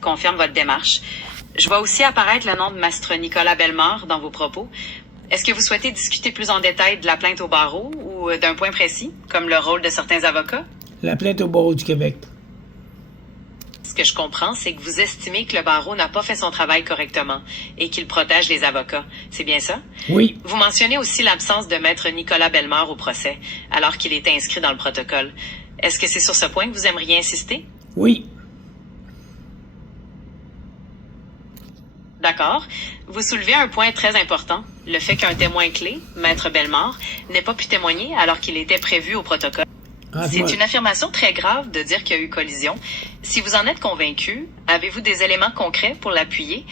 confirme votre démarche. Je vois aussi apparaître le nom de Maître Nicolas Bellemare dans vos propos. Est-ce que vous souhaitez discuter plus en détail de la plainte au barreau ou d'un point précis, comme le rôle de certains avocats? La plainte au barreau du Québec. Ce que je comprends, c'est que vous estimez que le barreau n'a pas fait son travail correctement et qu'il protège les avocats. C'est bien ça? Oui. Vous mentionnez aussi l'absence de Maître Nicolas Bellemare au procès, alors qu'il était inscrit dans le protocole. Est-ce que c'est sur ce point que vous aimeriez insister? Oui. D'accord. Vous soulevez un point très important, le fait qu'un témoin clé, Maître Bellemare, n'ait pas pu témoigner alors qu'il était prévu au protocole. C'est une affirmation très grave de dire qu'il y a eu collision. Si vous en êtes convaincu, avez-vous des éléments concrets pour l'appuyer?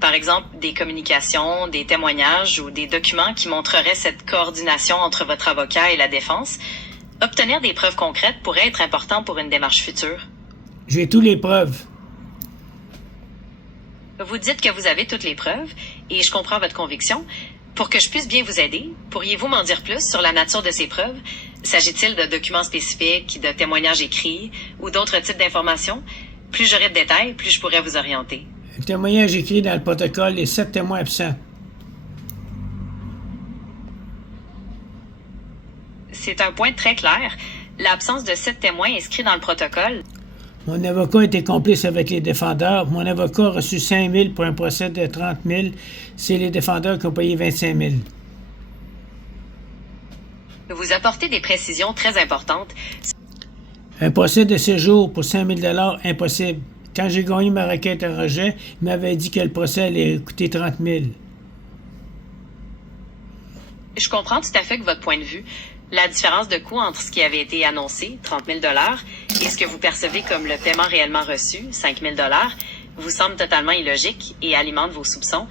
Par exemple, des communications, des témoignages ou des documents qui montreraient cette coordination entre votre avocat et la défense? Obtenir des preuves concrètes pourrait être important pour une démarche future. J'ai toutes les preuves. Vous dites que vous avez toutes les preuves, et je comprends votre conviction. Pour que je puisse bien vous aider, pourriez-vous m'en dire plus sur la nature de ces preuves? S'agit-il de documents spécifiques, de témoignages écrits ou d'autres types d'informations? Plus j'aurai de détails, plus je pourrais vous orienter. Le témoignage écrit dans le protocole, les 7 témoins absents. C'est un point très clair. L'absence de 7 témoins inscrits dans le protocole. Mon avocat était complice avec les défendeurs. Mon avocat a reçu 5 000 pour un procès de 30 000. C'est les défendeurs qui ont payé 25 000. Vous apportez des précisions très importantes. Un procès de séjour pour 5 000 $, impossible. Quand j'ai gagné ma requête en rejet, il m'avait dit que le procès allait coûter 30 000. Je comprends tout à fait que votre point de vue. La différence de coût entre ce qui avait été annoncé, 30 000 $, et ce que vous percevez comme le paiement réellement reçu, 5 000 $, vous semble totalement illogique et alimente vos soupçons.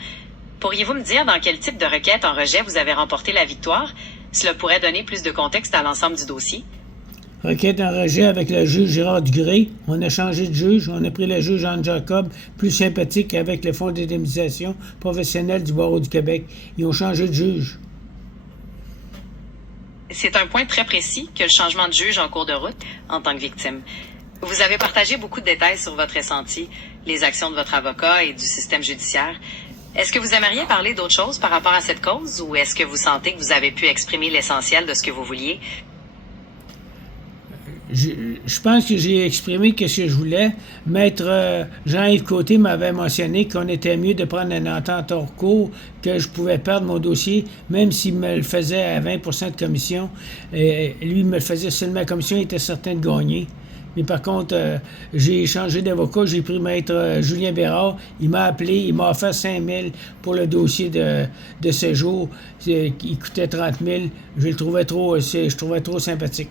Pourriez-vous me dire dans quel type de requête en rejet vous avez remporté la victoire? Cela pourrait donner plus de contexte à l'ensemble du dossier. Requête en rejet avec le juge Gérard Dugré. On a changé de juge. On a pris le juge Anne Jacob, plus sympathique avec le Fonds d'indemnisation professionnelle du barreau du Québec. Ils ont changé de juge. C'est un point très précis que le changement de juge en cours de route en tant que victime. Vous avez partagé beaucoup de détails sur votre ressenti, les actions de votre avocat et du système judiciaire. Est-ce que vous aimeriez parler d'autre chose par rapport à cette cause ou est-ce que vous sentez que vous avez pu exprimer l'essentiel de ce que vous vouliez? Je pense que j'ai exprimé ce que je voulais. Maître Jean-Yves Côté m'avait mentionné qu'on était mieux de prendre une entente hors cours, que je pouvais perdre mon dossier, même s'il me le faisait à 20 % de commission. Lui, il me le faisait seulement à commission, il était certain de gagner. Mais par contre, j'ai changé d'avocat, j'ai pris Maître Julien Bérard. Il m'a appelé, il m'a offert 5 000 pour le dossier de séjour. Il coûtait 30 000. Je trouvais trop sympathique.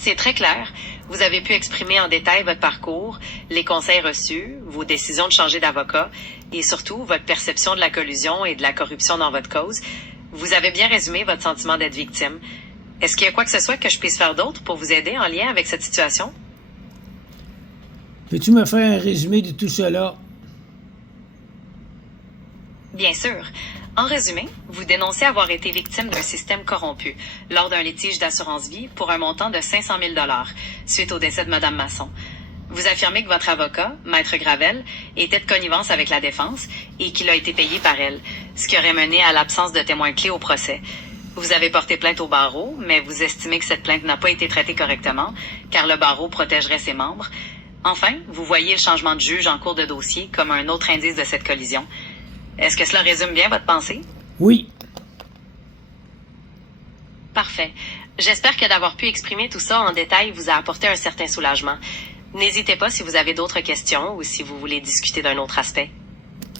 C'est très clair. Vous avez pu exprimer en détail votre parcours, les conseils reçus, vos décisions de changer d'avocat et surtout votre perception de la collusion et de la corruption dans votre cause. Vous avez bien résumé votre sentiment d'être victime. Est-ce qu'il y a quoi que ce soit que je puisse faire d'autre pour vous aider en lien avec cette situation? Peux-tu me faire un résumé de tout cela? Bien sûr. En résumé, vous dénoncez avoir été victime d'un système corrompu lors d'un litige d'assurance-vie pour un montant de 500 000 $ suite au décès de Mme Masson. Vous affirmez que votre avocat, Maître Gravel, était de connivence avec la défense et qu'il a été payé par elle, ce qui aurait mené à l'absence de témoins clés au procès. Vous avez porté plainte au barreau, mais vous estimez que cette plainte n'a pas été traitée correctement, car le barreau protégerait ses membres. Enfin, vous voyez le changement de juge en cours de dossier comme un autre indice de cette collision. Est-ce que cela résume bien votre pensée? Oui. Parfait. J'espère que d'avoir pu exprimer tout ça en détail vous a apporté un certain soulagement. N'hésitez pas si vous avez d'autres questions ou si vous voulez discuter d'un autre aspect.